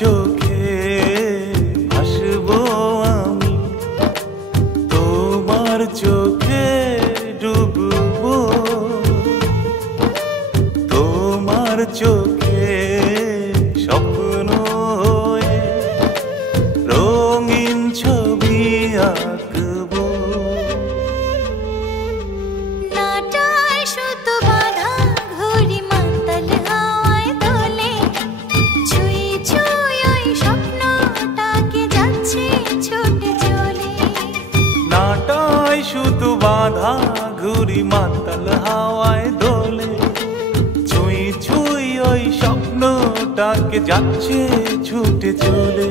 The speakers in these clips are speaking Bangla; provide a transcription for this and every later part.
চোখে ভাসবো আমি, তোমার চোখে ডুববো, তোমার চোখে স্বপ্ন হয়ে রঙিন ছবি আঁকবো। নাটায় সুতো বাঁধা ঘুড়ি মাতাল হাওয়ায় দোলে, ছুঁই ছুঁই ওই স্বপ্নটাকে যাচ্ছে ছুটে চলে। নাটায় সুতো বাঁধা ঘুড়ি মাতাল হাওয়ায় দোলে, ছুঁই ছুঁই ওই স্বপ্নটাকে যাচ্ছে ছুটে চলে।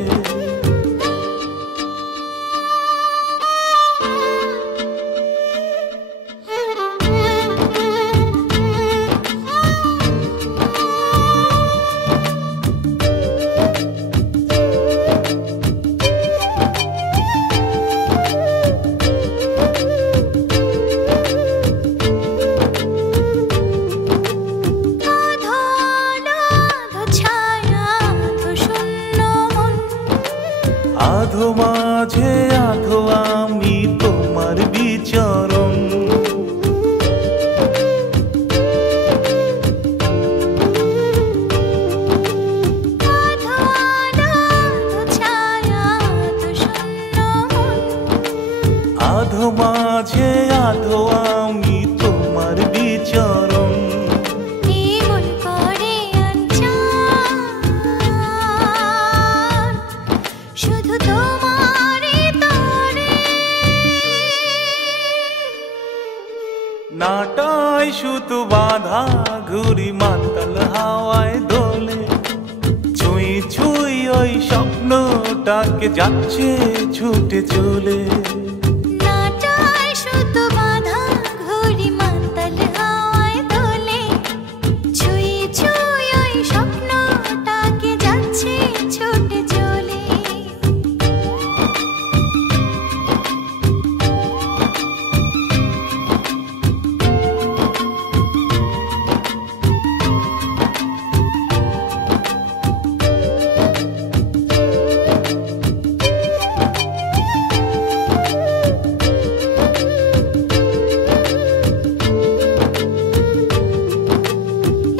আধো আলো আধো ছায়া আধো শূন্য মন, আধো মাঝে আধো আমি তোমার বিচরণ, আধো আলো আধো ছায়া আধো শূন্য মন, আধো মাঝে আধো আমি তোমার বিচরণ। এমন করে আনচান শুধু তোমারই তরে। নাটায় সুতো বাঁধা ঘুড়ি মাতাল হাওয়ায় দোলে, ছুঁই ছুঁই ওই স্বপ্নটাকে যাচ্ছে ছুটে চলে। নাটায় সুতো বাঁধা ঘুড়ি মাতাল হাওয়ায় দোলে, ছুঁই ছুঁই ওই স্বপ্নটাকে যাচ্ছে ছুটে চলে।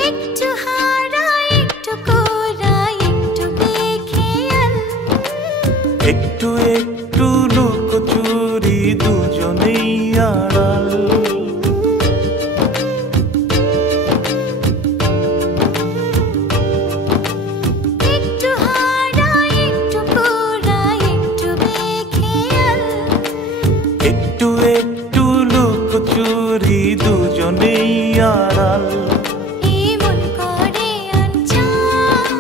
একটু হারাই একটু কোরাই একটু বেখেয়াল, একটু একটু লুকোচুরি দুজনেই আড়াল, একটু হারাই একটু কোরাই একটু বেখেয়াল, একটু একটু লুকোচুরি দুজনেই আড়াল। এমন করে আনচান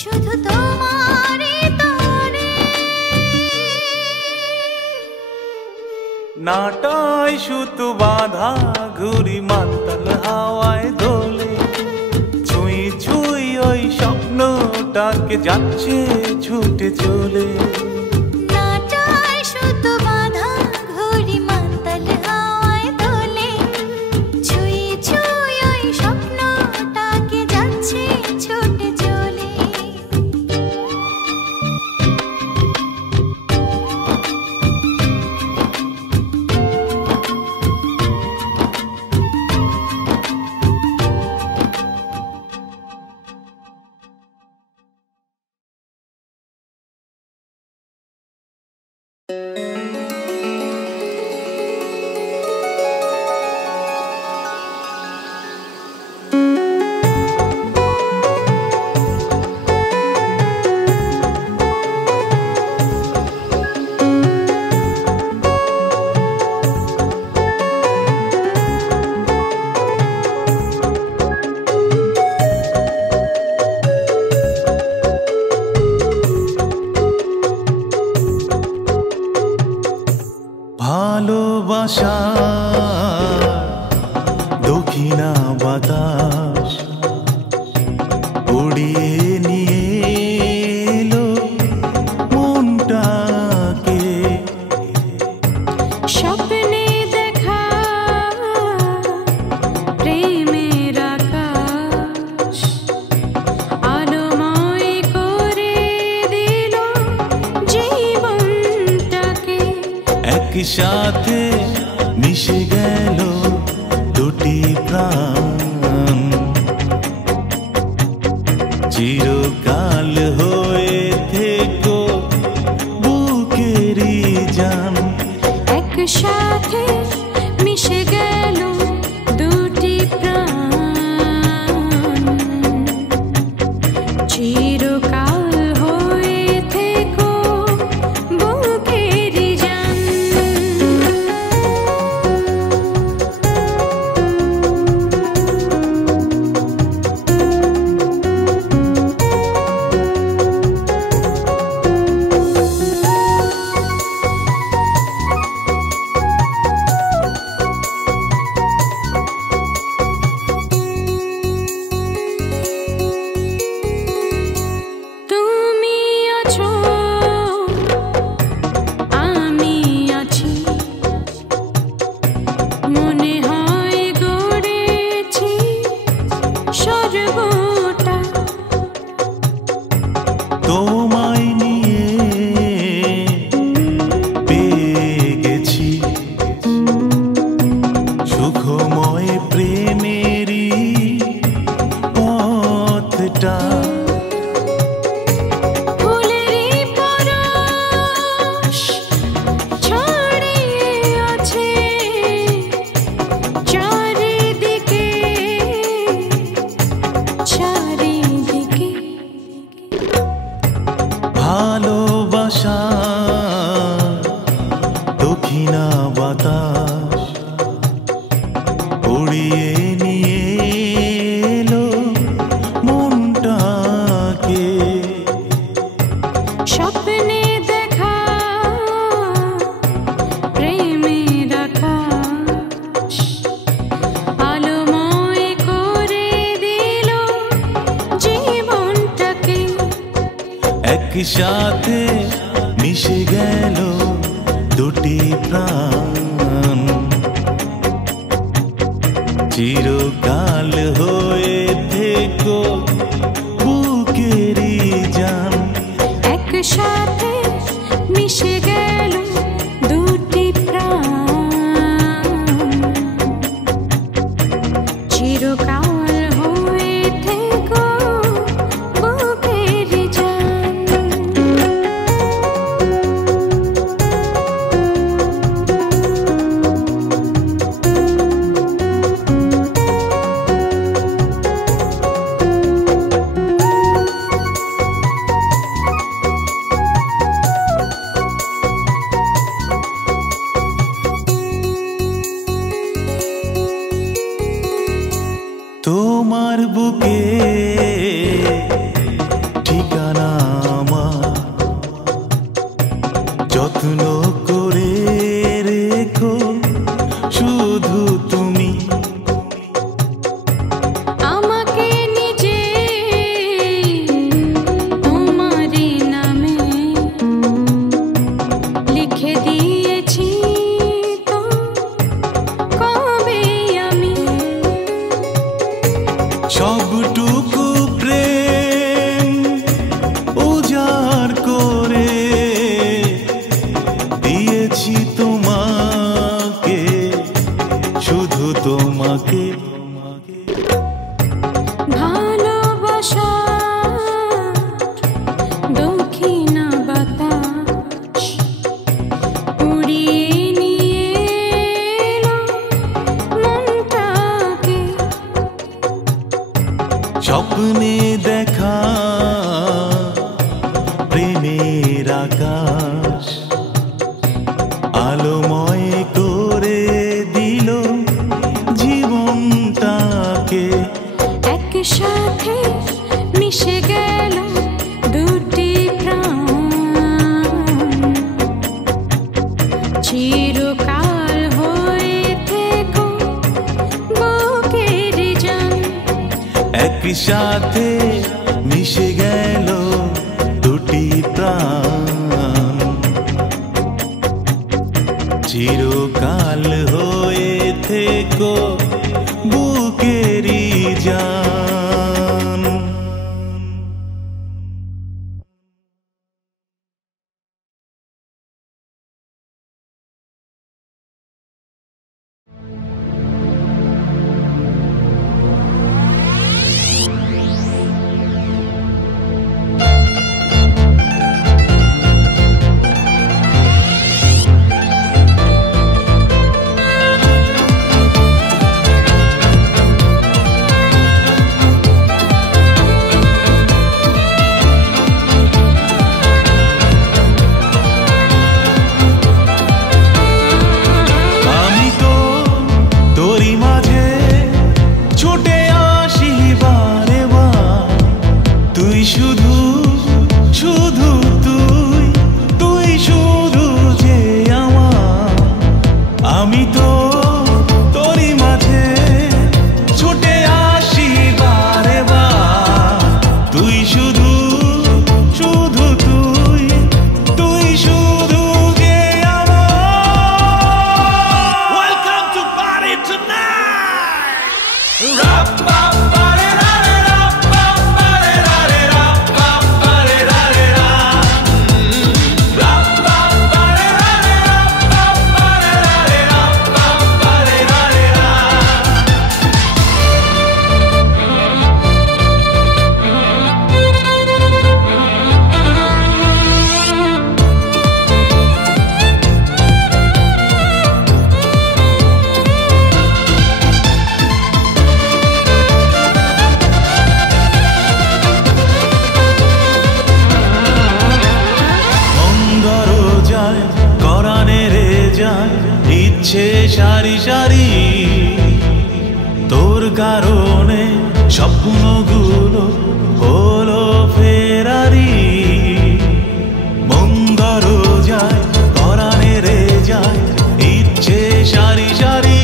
শুধু তোমারই তরে। নাটায় সুতো বাঁধা ঘুড়ি মাতাল হাওয়ায় দোলে, ছুঁই ছুঁই ওই স্বপ্নটাকে যাচ্ছে ছুটে চলে। নাটায় সুতো বাঁধা ঘুড়ি মাতাল হাওয়ায় দোলে, ছুঁই ছুঁই ওই স্বপ্নটাকে যাচ্ছে ছুটে চলে। ভালোবাসা দক্ষিণা বাতাস উড়িয়ে নিয়ে এলো মনটাকে, স্বপ্নে দেখা প্রেমের আকাশ একসাথে মিশে গেল দুটি প্রাণ, চিরকাল হয়ে থেকো বুকেরই জান। একসাথে মিশে গেল দুটি প্রাণ, চিরকাল হয়ে থেকো বুকেরই জান। তোমায় নিয়ে পেয়ে গেছি সুখময় প্রেমেরই পথটা। ভালোবাসা দক্ষিণা বাতাস উড়িয়ে নিয়ে এলো মনটাকে। স্বপ্নে দেখা প্রেমের আকাশ আলোময় করে দিল জীবনটাকে। একসাথে মিশে গেল দুটি প্রাণ, চিরকাল হয়ে থেকো বুকেরই জান। একসাথে মিশে গেল দুটি প্রাণ, চিরকাল হয়ে থেকো বুকেরই জান। তোমার বুকে ঠিকানা আমার, যত্ন করে রেখো শুধু তুমি। আমাকে নিজে তোমারই নামে লিখে দিয়েছি তো কবে আমি। সবটুকু প্রেম উজাড় করে দিয়েছি তোমাকে, শুধু তোমাকে। ভালোবাসা দক্ষিণা বাতাস উড়িয়ে নিয়ে এলো মনটাকে। স্বপ্নে দেখা প্রেমের আকাশ আলোময় করে দিল জীবনটাকে। একসাথে মিশে গেল দুটি প্রাণ, চিরকাল হয়ে থেকো বুকেরই জান। একসাথে মিশে গেল দুটি প্রাণ, চিরকাল হয়ে থেকো বুকেরই জান। আমি তো তোরই মাঝে ছুটে আসি বারে বার। তুই শুধু শুধু তুই তুই শুধু যে আমার। Welcome to party tonight. ইচ্ছে সারি সারি তোর কারণে স্বপ্নগুলো হলো ফেরারি। মন্দর যায় পরাণে রে যায় ইচ্ছে সারি সারি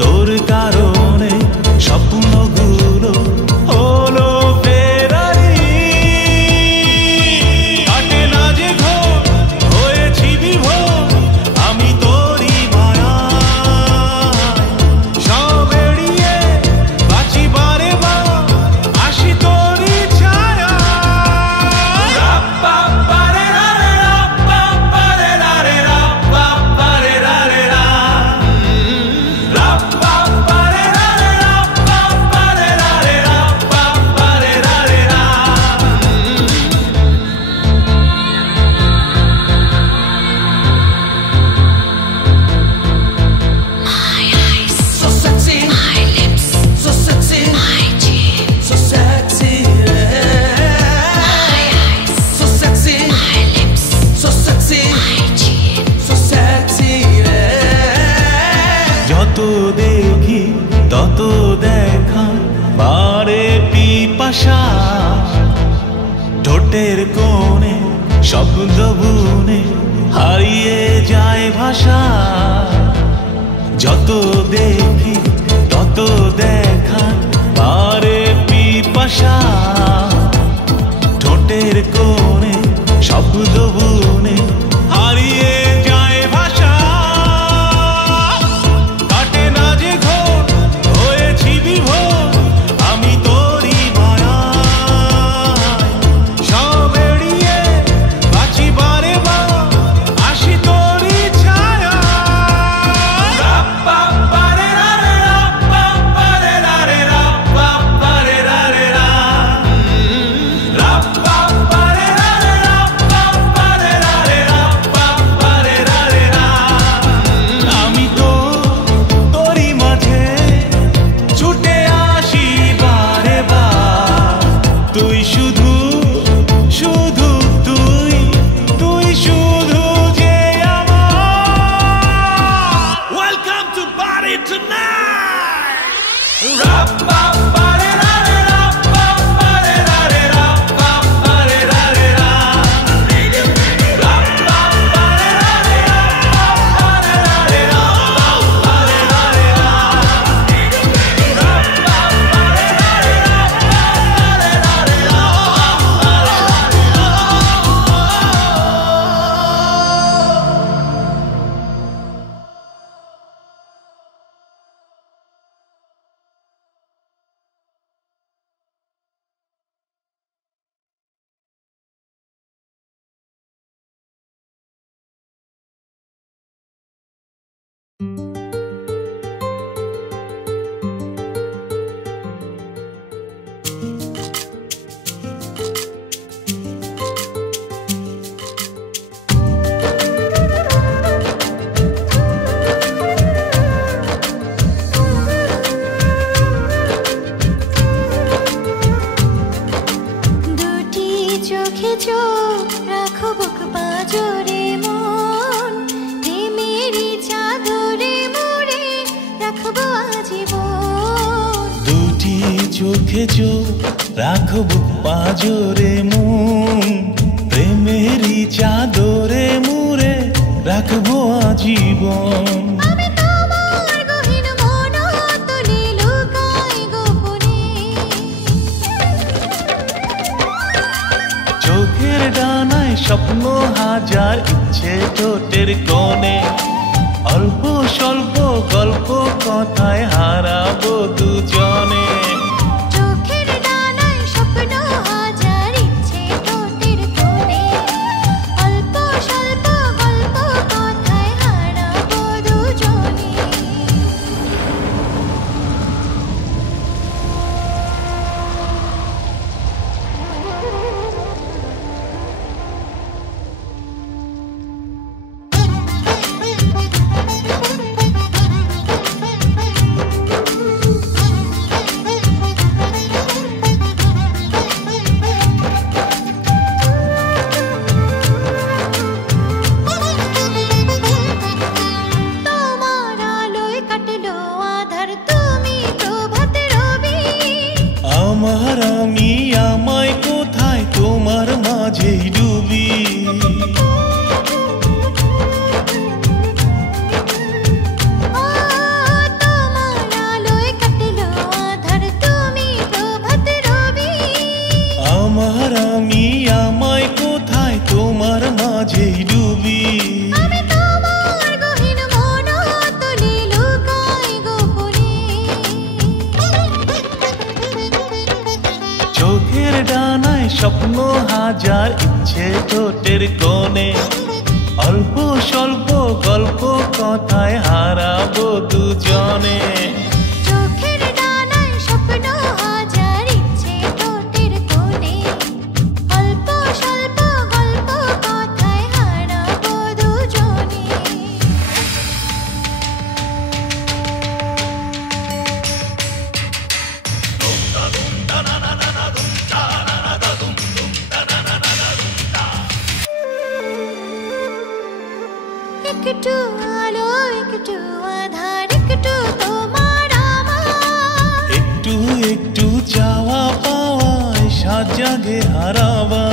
তোর কারণে স্বপ্নগুলো হলো ফেরারি। কাটে না যে ঘোর হয়েছি বিভোর আমি তোরই মায়ায় সব এড়িয়ে বাঁচি বারে বার আসি তোরই ছায়া। রাপ্পাপারে রারে রাপ্পাপারে রারে রাপ্পাপারে রারে রা রাপ্পাপারে রারে রাপ্পাপারে রারে রাপ্পাপারে রারে রা। My eyes, so sexy. My lips, so sexy. My chin, so sexy. My eyes, so sexy. My lips, so sexy. My chin, so sexy. যত দেখি তত দেখা বারে পিপাসা। ঠোঁটের কোণে শব্দ বুনে হারিয়ে যায় ভাষা। যত দেখি তত দেখা বারে পিপাসা। ঠোঁটের কোণে শব্দ বুনে হারিয়ে যায় ভাষা। কাটে না যে ঘোর হয়েছি বিভোর আমি তোরই মায়ায় সব এড়িয়ে বাঁচি বারে বার আসি তোরই ছায়া। রাপ্পাপারে রারে রাপ্পাপারে রারে রাপ্পাপারে রারে রা রাপ্পাপারে রারে রাপ্পাপারে রারে রাপ্পাপারে রারে রা। আমি তো তোরই মাঝে ছুটে আসি বারে বার। তুই শুধু শুধু তুই তুই শুধু যে আমার। Welcome to party tonight. রাপ্পাপারে রারে রাপ্পাপারে রারে রাপ্পাপারে রারে রা রাপ্পাপারে রারে রাপ্পাপারে রারে রাপ্পাপারে রারে রা রাপ্পাপারে রারে রাপ্পাপারে রারে দুটি চোখে চোখ রাখো বুক পাঁজরে মন প্রেমেরই চাদরে মোড়ে রাখবো আজীবন। দুটি চোখে চোখ রাখবো পাঁজরে মন প্রেমেরই চাদরে মুড়ে রাখবো আজীবন। আমি তোমার গহীন মনতলে লুকাই গোপনে। চোখের ডানায় স্বপ্ন হাজার, ইচ্ছে ঠোঁটের কোণে। অল্প স্বল্প গল্প কথায় হারাবো দুজনে। চোখের ডানায় স্বপ্ন হাজার, ইচ্ছে ঠোঁটের কোণে। অল্প স্বল্প গল্প কথায় হারাবো দুজনে। তোমার আলোয় কাটলো আধার, তুমি প্রভাত রবি। আমার আমি আমায় কোথায় তোমার মাঝেই ডুবি। ও তোমার আলোয় কাটলো আধার, তুমি প্রভাত রবি। আমার আমি আমায় কোথায় তোমার মাঝেই ডুবি। আমি তোমার গহীন মনতলে লুকাই গোপনে। চোখের ডানায় স্বপ্ন হাজার, ইচ্ছে ঠোঁটের কোণে। অল্প স্বল্প গল্প কথায় হারাবো দুজনে। চোখের ডানায় স্বপ্ন হাজার, ইচ্ছে ঠোঁটের কোণে। অল্প স্বল্প গল্প কথায় হারাবো দুজনে। একটু আলো একটু আধার, একটু তোমার আমার। একটু একটু চাওয়া পাওয়ায় সাত জাগে হারাবা।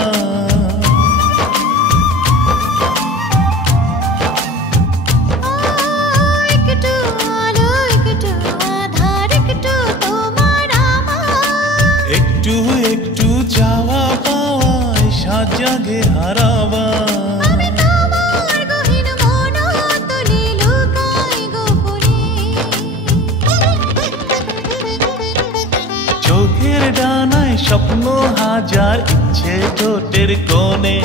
একটু আলো একটু আধার, একটু তোমার আমার। একটু একটু চাওয়া পাওয়ায় সাত জাগে হারাবা। আমি তোমার গহীন মনতলে লুকাই গোপনে। চোখের ডানায় স্বপ্ন হাজার, ইচ্ছে ঠোঁটের কোণে।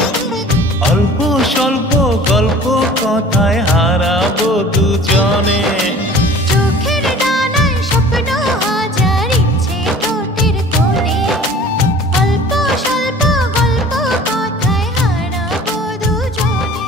অল্প স্বল্প গল্প কথায় হারাবো দুজনে। চোখের ডানায় স্বপ্ন হাজার, ইচ্ছে ঠোঁটের কোণে। অল্প স্বল্প গল্প কথায় হারাবো দুজনে।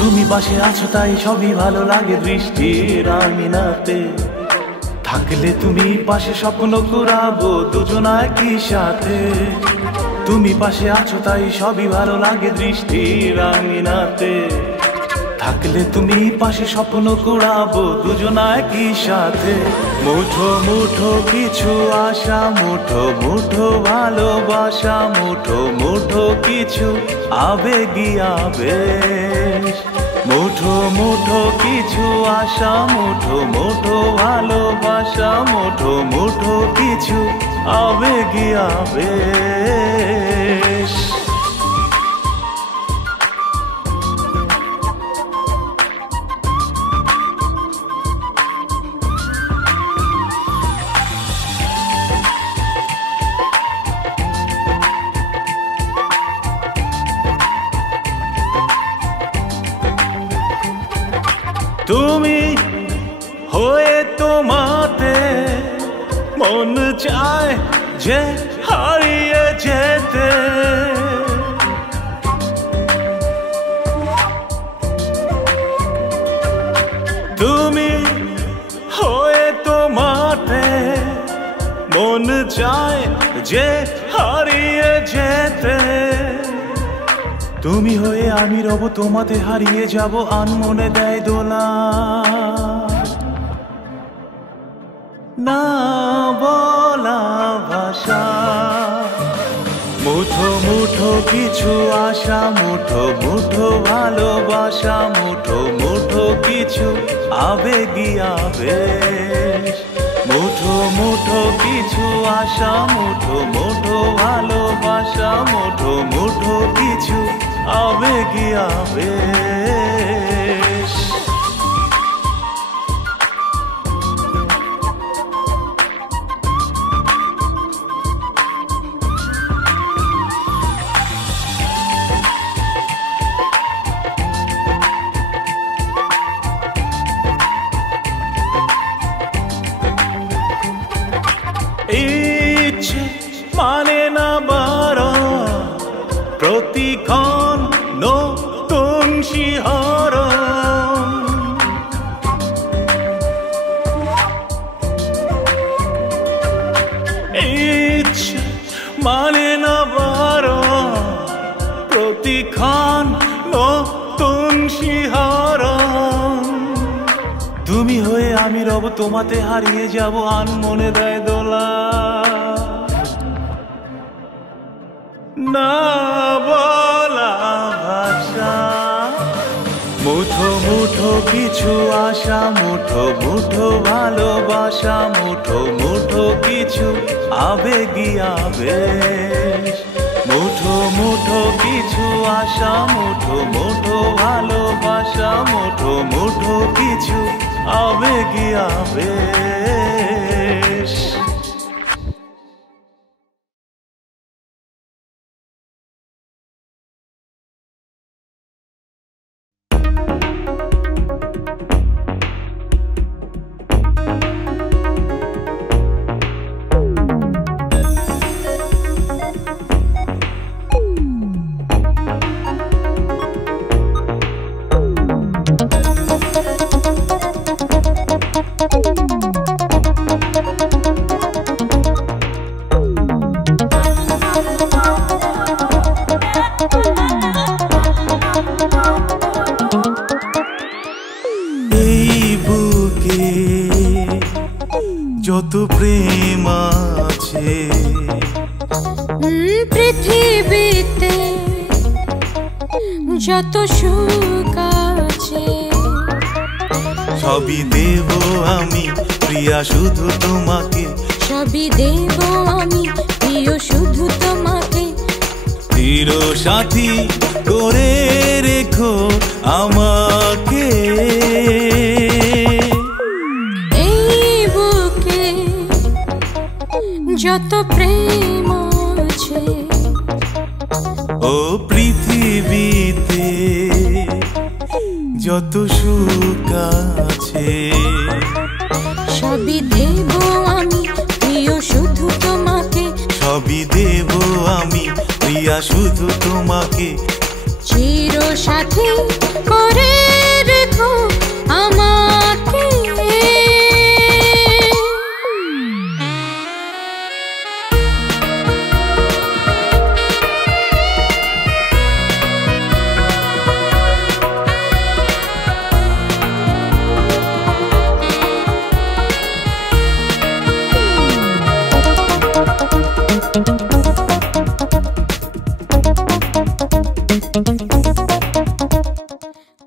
তুমি পাশে আছো তাই সবই ভালো লাগে দৃষ্টির আঙিনাতে। থাকলে তুমি পাশে স্বপ্ন কুড়াবো দুজনা একই সাথে। তুমি পাশে আছো তাই সবই ভালো লাগে দৃষ্টির আঙিনাতে। থাকলে তুমি পাশে স্বপ্ন কুড়াবো দুজনা একই সাথে। মুঠো মুঠো কিছু আশা, মুঠো মুঠো ভালোবাসা, মুঠো মুঠো কিছু আবেগী আবেশ। মুঠো মুঠো কিছু আশা, মুঠো মুঠো ভালোবাসা, মুঠো মুঠো কিছু আবেগী আবেশ। তুমি হয়ে তোমাতে মন চায় যে হারিয়ে যেতে। তুমি হয়ে তোমাতে মন চায় যে হারিয়ে যেতে, তুমি হয়ে আমি রব তোমাতে হারিয়ে যাব আনমনে দেয় দোলা। না বলা ভাষা, মুঠো মুঠো কিছু আশা, মুঠো মুঠো ভালোবাসা, মুঠো মুঠো কিছু আবেগী আবেশ, মুঠো মুঠো কিছু আশা, মুঠো মুঠো ভালোবাসা, মুঠো মুঠো কিছু আবেগী আবেশ। ইচ্ছে মানে না বারণ, প্রতিক্ষণ নতুন শিহরণ। ইচ্ছে মানে না বারণ, প্রতিক্ষণ নতুন শিহরণ। তুমি হয়ে আমি রব তোমাতে হারিয়ে যাব আনমনে দেয় দোলা। না বলা ভাষা, মুঠো মুঠো কিছু আশা, মুঠো মুঠো ভালোবাসা, মুঠো মুঠো কিছু আবেগী আবেশ, মুঠো মুঠো কিছু আশা, মুঠো মুঠো ভালোবাসা, মুঠো মুঠো কিছু আবেগী আবেশ। যত প্রেম আছে পৃথিবীতে, যত সুখ আছে, সবই দেব আমি প্রিয়া শুধু তোমাকে, সবই দেব আমি প্রিয় শুধু তোমাকে। চির সাথী করে রেখো আমাকে, যত প্রেম আছে, ও পৃথিবীতে যত সুখ আছে, সবই দেব আমি প্রিয় শুধু তোমাকে, সবই দেব আমি প্রিয়া শুধু তোমাকে। চির সাথী করে রেখো আমাকে।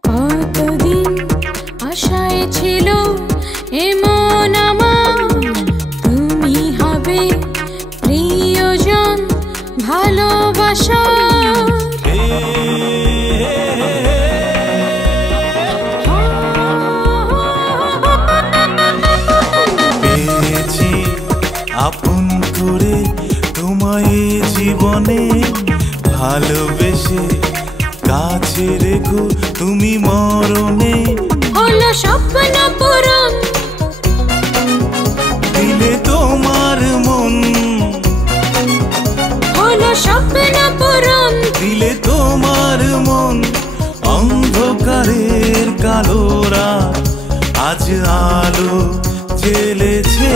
কতদিন আশায় ছিল এমন আমার, তুমি হবে প্রিয়জন ভালোবাসা। পেয়েছি আপন করে তোমায় জীবনে, ভালোবেসে কাছে রেখো তুমি মরণে। হলো স্বপ্ন পূরণ, দিলে তোমার মন, হলো স্বপ্ন পূরণ, দিলে তোমার মন। অন্ধকারের কালো রাত আজ আলো জ্বেলেছে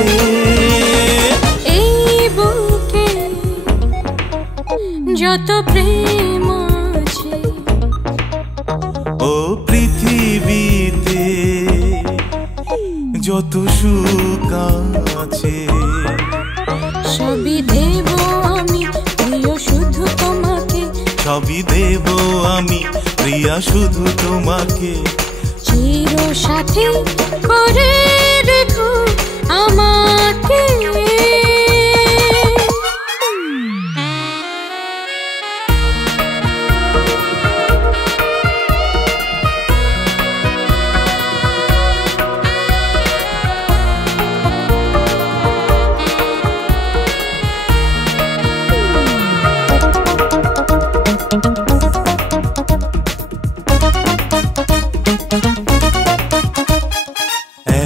এই বুকে যত প্রেম আছে, ও পৃথিবীতে যত সুখ আছে, সবই দেব আমি প্রিয় শুধু তোমাকে, সবই দেব আমি প্রিয়া শুধু তোমাকে। চির সাথী করে রেখো আমাকে।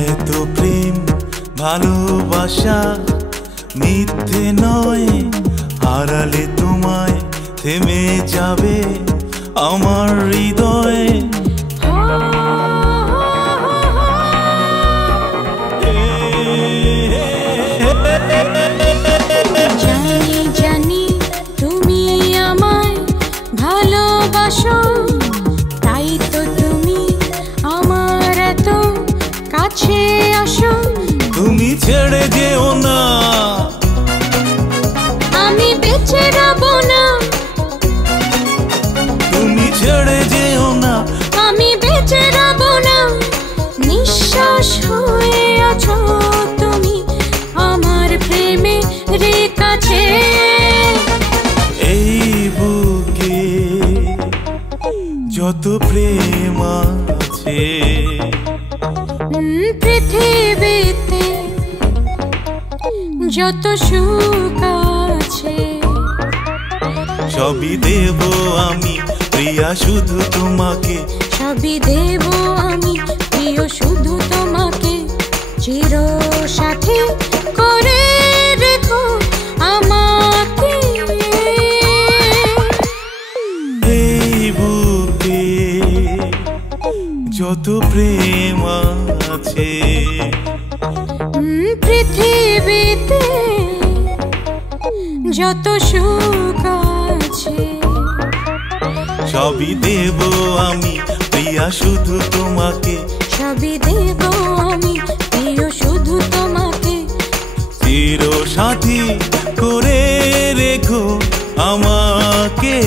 এত প্রেম ভালোবাসা মিথ্যে নয়, হারালে তোমায় থেমে যাবে আমার হৃদয়। জানি জানি তুমি আমায় ভালোবাসো, তাই তো তুমি আমার এত কাছে আসো। তুমি ছেড়ে যেও না, আমি বেঁচে রব না, তুমি ছেড়ে যেও না, আমি বেঁচে রব না। নিঃশ্বাস হয়ে আছো তুমি আমার প্রেমে রে কাছে। এই বুকে যত প্রেম আছে, পৃথিবীতে যত সুখ আছে, সবই দেব আমি প্রিয়া শুধু তোমাকে, সবই দেব আমি প্রিয় শুধু তোমাকে। চির সাথী করে রেখো আমাকে। এই বুকে যত প্রেম আছে, পৃথিবীতে যত সুখ আছে, সবই দেব আমি প্রিয়া শুধু তোমাকে, সবই দেব আমি প্রিয় শুধু তোমাকে। চির সাথী করে রেখো আমাকে।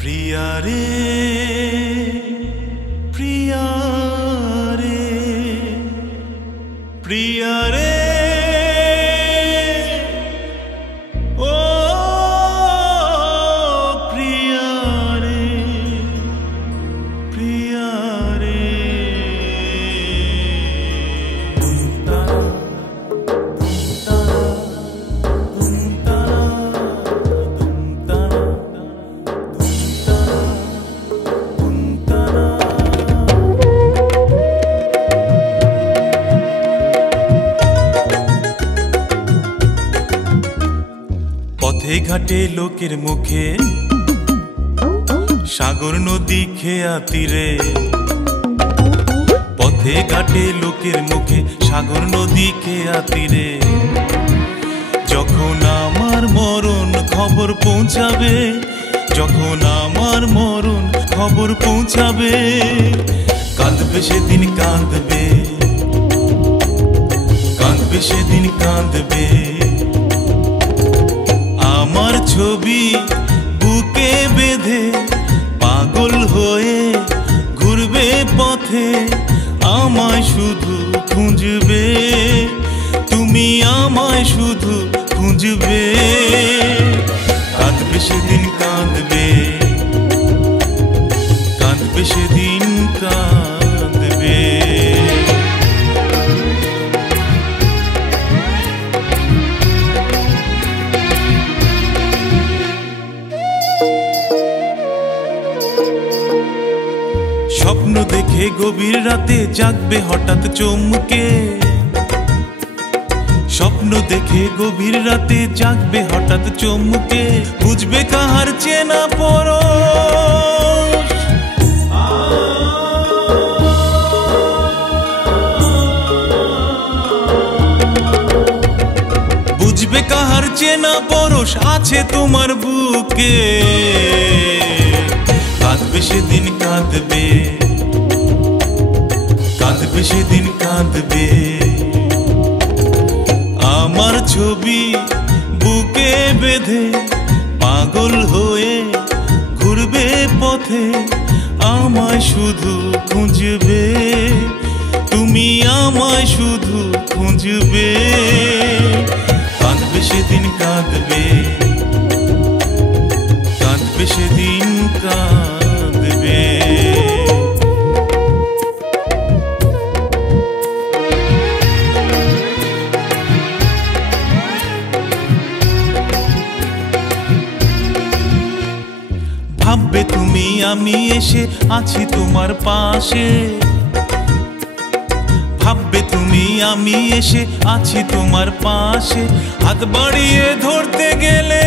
প্রিয়া রে, প্রিয়া রে, প্রিয়া রে, ও প্রিয়া রে, প্রিয়া রে। পথে ঘাটে লোকের মুখে, সাগর নদী খেয়া তীরে, পথে ঘাটে লোকের মুখে, সাগর নদী খেয়া তীরে। যখন আমার মরণ খবর পৌঁছাবে, যখন আমার মরণ খবর পৌঁছাবে, কাঁদবে সেদিন কাঁদবে, কাঁদবে সেদিন কাঁদবে। আমার ছবি বুকে বেঁধে পাগল হয়ে ঘুরবে পথে, আমায় শুধু খুঁজবে, তুমি আমায় শুধু খুঁজবে। কাঁদবে সেদিন কাঁদবে, কাঁদবে সেদিন কাঁদবে। স্বপ্ন দেখে গভীর রাতে জাগবে হঠাৎ চমকে, স্বপ্ন দেখে গভীর রাতে জাগবে হঠাৎ চমকে, বুঝবে কাহার চেনা পরশ। বুঝবে কাহার চেনা পরশ আছে তোমার বুকে, কাঁদবে সেদিন কাঁদবে, কাঁদবে সেদিন কাঁদবে। আমার ছবি বুকে বেঁধে পাগল হয়ে ঘুরবে পথে, আমায় শুধু খুঁজবে, তুমি আমায় শুধু খুঁজবে। কাঁদবে সেদিন কাঁদবে, কাঁদবে সেদিন কাঁদবে। ভাববে তুমি আমি এসে আছি তোমার পাশে, ভাববে তুমি আমি এসে আছি তোমার পাশে, হাত বাড়িয়ে ধরতে গেলে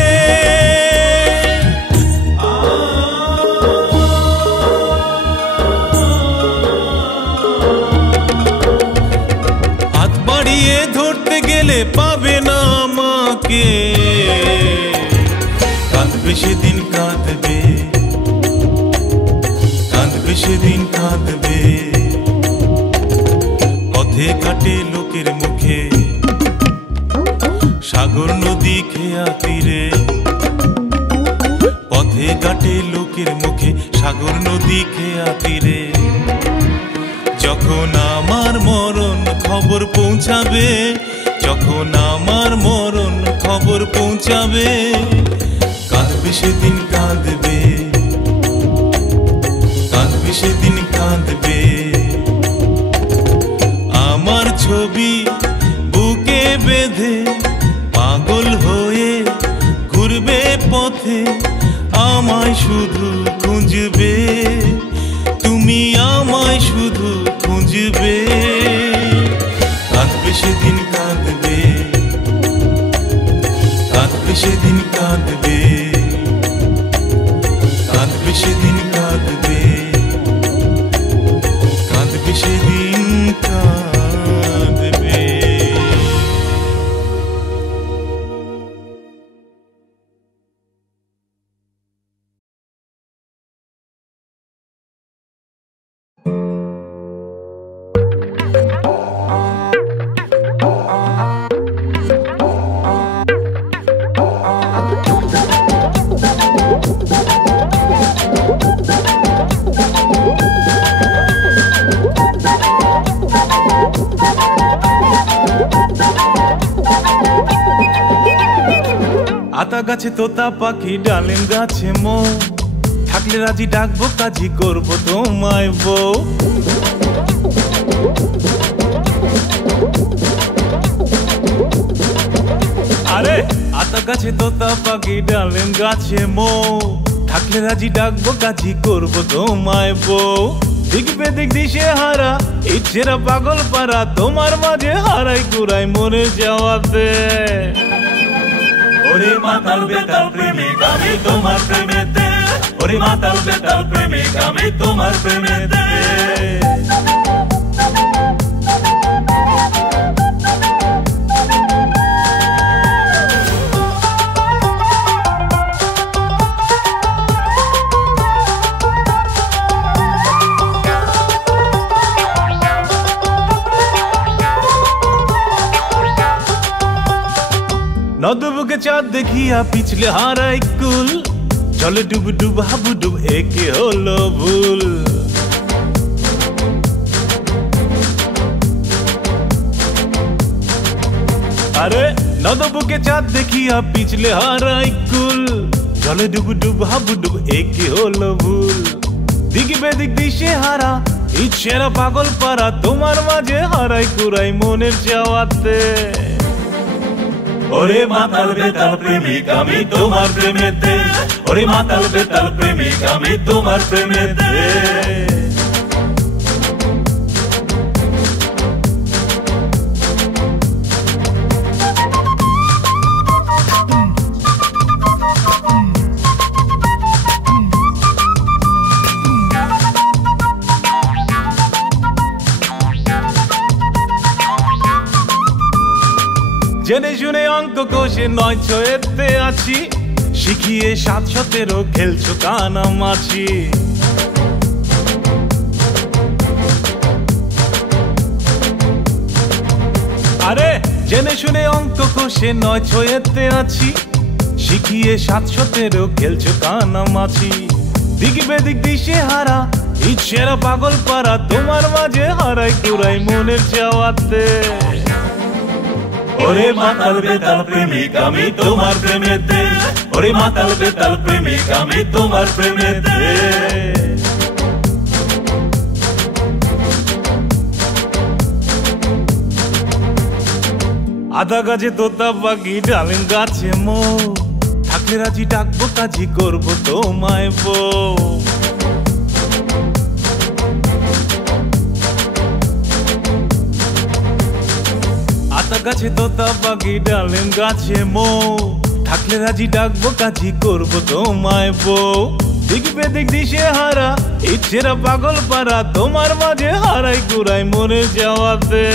হাত বাড়িয়ে ধরতে গেলে পাবে না আমাকে। কাঁদবে সেদিন কাঁদবে, কাঁদবে সেদিন কাঁদবে। পথে কাটে লোকের মুখে সাগর নদী খেয়া তীরে, পথে কাটে লোকের মুখে সাগর নদী খেয়া তীরে। যখন আমার মরণ খবর পৌঁছাবে, যখন আমার মরণ খবর পৌঁছাবে, কাঁদবে সেদিন কাঁদবে, কাঁদবে সেদিন কাঁদবে। আমার ছবি বুকে বেঁধে পাগল হয়ে ঘুরবে পথে, আমায় শুধু খুঁজবে, তুমি আমায় শুধু খুঁজবে। কাঁদবে সেদিন কাঁদবে, কাঁদবে সেদিন কাঁদবে, কাঁদবে সেদিন কাঁদবে, কাঁদবে সেদিন কাঁদবে। আতা গাছে তোতা পাখি ডালিম গাছে মৌ, থাকলে রাজি ডাকবো কাজী করবো তোমায় বউ। আরে আতা গাছে তোতা পাখি ডালিম গাছে মৌ, থাকলে রাজি ডাকবো কাজী করবো তোমায় বউ। দিক বেদিক দিশে হারা ইচ্ছেরা পাগল পারা, তোমার মাঝে হারাই কুড়াই মরে যাওয়াতে। ওরে মাতাল বেতাল প্রেমিক আমি তোমার প্রেমেতে, ওরে মাতাল বেতাল প্রেমিক আমি তোমার প্রেমেতে। নদবুকে চাঁদ দেখিয়া পিছলে হারাই কুল, জলে ডুব ডুব হাবু ডুব একে হলো ভুল। আরে নদবুকে চাঁদ দেখিয়া পিছলে হারাই কুল, জলে ডুব ডুব হাবু ডুব একে হলো ভুল। দিক বেদিক দিশে হারা ইচ্ছেরা পাগল পারা, তোমার মাঝে হারাই কুড়াই মনের চাওয়াতে। ওরে মাতাল বেতাল প্রেমিক আমি তোমার প্রেমেতে, ওরে মাতাল বেতাল প্রেমিক আমি তোমার প্রেমেতে। জেনে শুনে অঙ্ক কষে 9-6-তে আছি, শিখিয়ে 7-17 খেলছো কানামাছি। আরে জেনে শুনে অঙ্ক কষে 9-6-তে আছি, শিখিয়ে 7-17 খেলছো কানামাছি। দিক বেদিক দিশে হারা ইচ্ছেরা পাগল পারা, তোমার মাঝে হারাই কুড়াই মনের চাওয়াতে। ওরে মাতাল বেতাল প্রেমিক আমি তোমার প্রেমেতে, ওরে মাতাল বেতাল প্রেমিক আমি তোমার প্রেমেতে। আধা গাছে তোতা পাখি ডালিম গাছে মো, থাকলে রাজি ডাকবো কাজী করবো তোমায় বউ। আতা গাছে তোতা পাখি ডালিম গাছে মো, থাকলে রাজি ডাকবো কাজী করবো তোমায় বউ। দিক বেদিক দিশে হারা ইচ্ছেরা পাগল পারা, তোমার মাঝে হারাই কুড়াই মরে যাওয়াতে।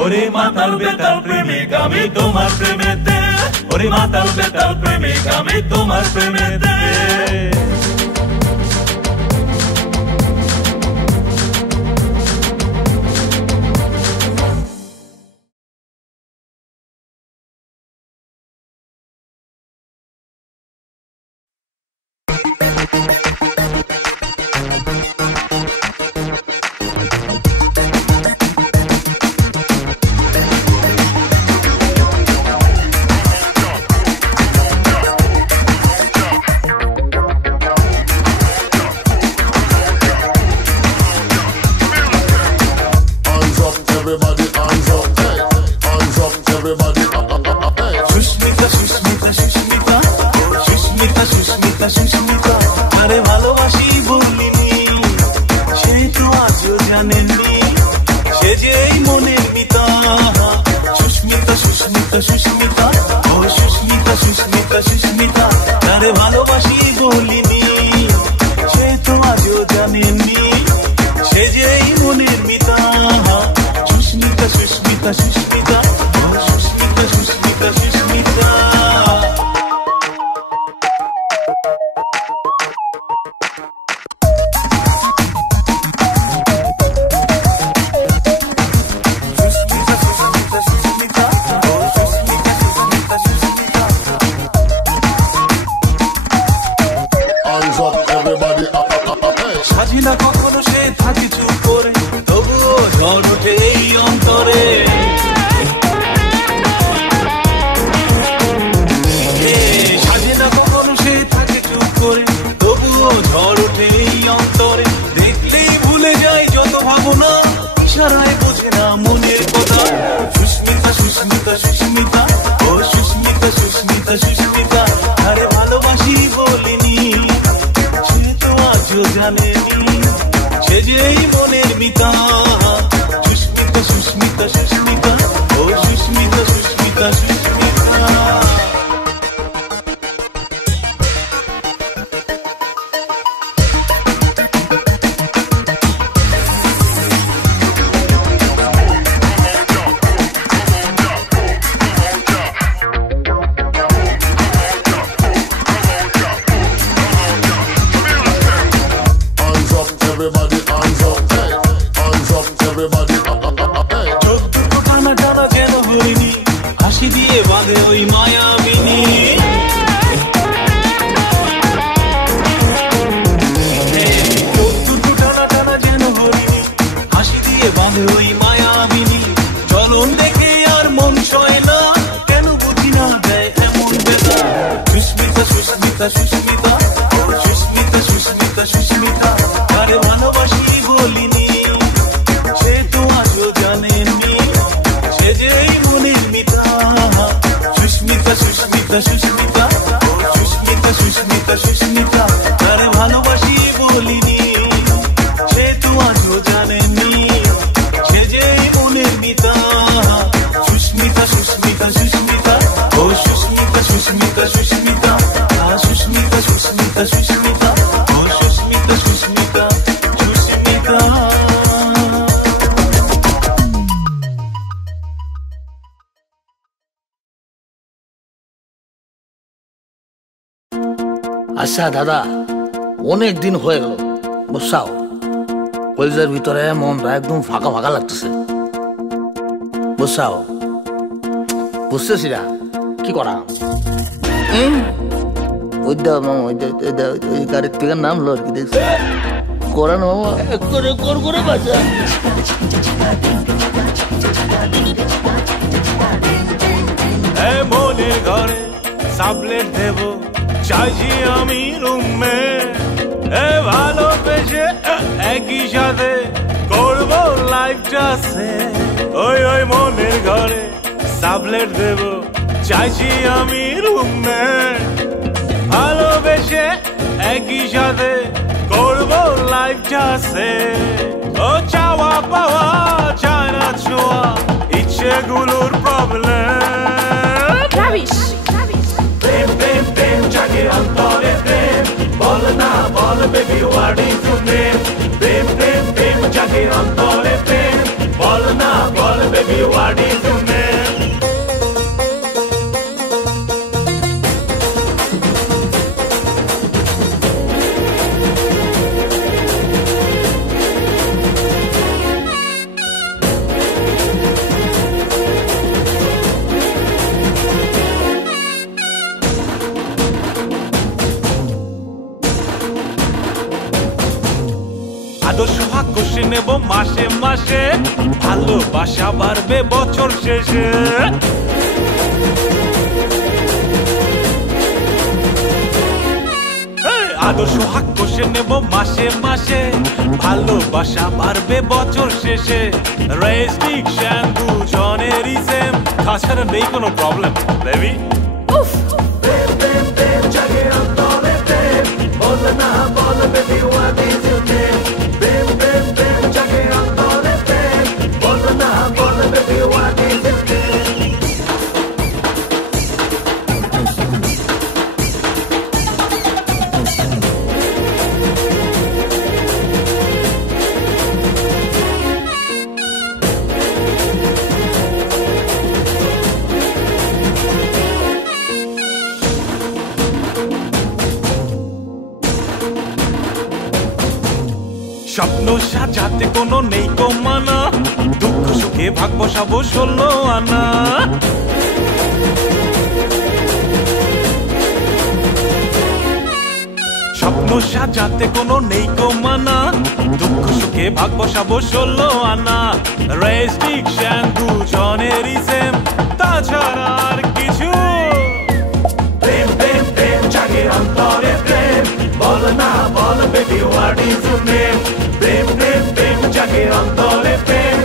ওরে মাতাল বেতাল প্রেমিক আমি তোমার প্রেমেতে, ওরে মাতাল বেতাল প্রেমিক আমি তোমার প্রেমেতে। আরে ভালোবাসি বলিনি সে তো আজও জানেননি, সে যে এই মনের মিতা। সুস্মিতা সুস্মিতা সুস্মিতা, ও সুস্মিতা সুস্মিতা সুস্মিতা, আরে ভালোবাসি বলিনি সে তো আজও জানেননি, সে যে এই মনের মিতা। সুস্মিতা সুস্মিতা সুস্মিতা, ও সুস্মিতা সুস্মিতা সুস্মিতা। সাজি না কখনো সে থাকে চুপ করে, তবুও ঝড় ওঠে এই অন্তরে। সাজি না কখনো সে থাকে চুপ করে, তবুও ঝড় ওঠে এই অন্তরে। দেখলেই ভুলে যায় যত ভাবনা, ইশারায় বোঝে না মনের কথা। সুস্মিতা সুস্মিতা সুস্মিতা, ও সুস্মিতা সুস্মিতা সুস্মিতা, আরে ভালোবাসি বলিনি সে তো আজও জানেনি, সে যে এই মনের মিতা। সুস্মিতা সুস্মিতা সুস্মিতা, ও সুস্মিতা সুস্মিতা সুস্মিতা। সুস্মিতা সুস্মিতা, ও সুস্মিতা সুস্মিতা সুস্মিতা, আরে ভালোবাসি বলিনি সে তো আজও জানেননি, সে যে এই মনের মিতা। সুস্মিতা সুস্মিতা সুস্মিতা, ও সুস্মিতা সুস্মিতা সুস্মিতা, আরে ভালোবাসি বলিনি সে তো আজও জানেননি, সে যে এই মনের মিতা। সুস্মিতা সুস্মিতা সুস্মিতা, ও সুস্মিতা সুস্মিতা সুস্মিতা, সুস্মিতা আচ্ছা দাদা, অনেক দিন হয়ে গেল বুঝছাও, কলেজের ভিতরে মনটা একদম ফাঁকা ফাঁকা লাগতেছে বুঝছাও, বুঝতেছি না কি করা। ওই গাড়ির থেকে নামলো আর কি, দেখছি করান মামা করে বাঁচা। মনের ঘরে সাবলেট দেব চাইছি আমি রুমে, ভালোবেসে একই সাথে করবো লাইফটা সে। ওই মনের ঘরে সাবলেট দেব চাইছি আমি রুমে, ভালোবেসে একই সাথে করবো লাইফটা সে। ও চাওয়া পাওয়া চায় না ছোঁয়া, ইচ্ছেগুলোর প্রবলেম। প্রেম প্রেম প্রেম জাগে অন্তরে প্রেম, বল না বল baby what is your name. প্রেম প্রেম প্রেম জাগে অন্তরে প্রেম, বল না বল baby what is your name. আদর্শ ভাগ কষে নেব মাসে মাসে, ভালোবাসা বাড়বে বছর শেষে। আদর্শ হাক কষে নেব মাসে মাসে, ভালোবাসা বাড়বে বছর শেষে। রেস্ট্রিকশন দুজনেরই সেম, তাছাড়া নেই কোনো প্রবলেম বেবি। প্রেম প্রেম প্রেম জাগে অন্তরে প্রেম, বল না বল baby what is your name. প্রেম প্রেম প্রেম জাগে অন্তরে প্রেম, বল না বল baby what is your name. স্বপ্ন সাজাতে কোনো নেই কো মানা, দুঃখ সুখে ভাগ বসাবো 16 আনা। স্বপ্ন সাজাতে কোনো নেই কো মানা, দুঃখ সুখে ভাগ বসাবো 16 আনা। রেস্ট্রিকশন দুজনেরই সেম, তাছাড়া আর কিছু। প্রেম প্রেম প্রেম জাগে অন্তরে প্রেম, বল না বল baby what is your name. প্রেম প্রেম প্রেম জাগে অন্তরে প্রেম,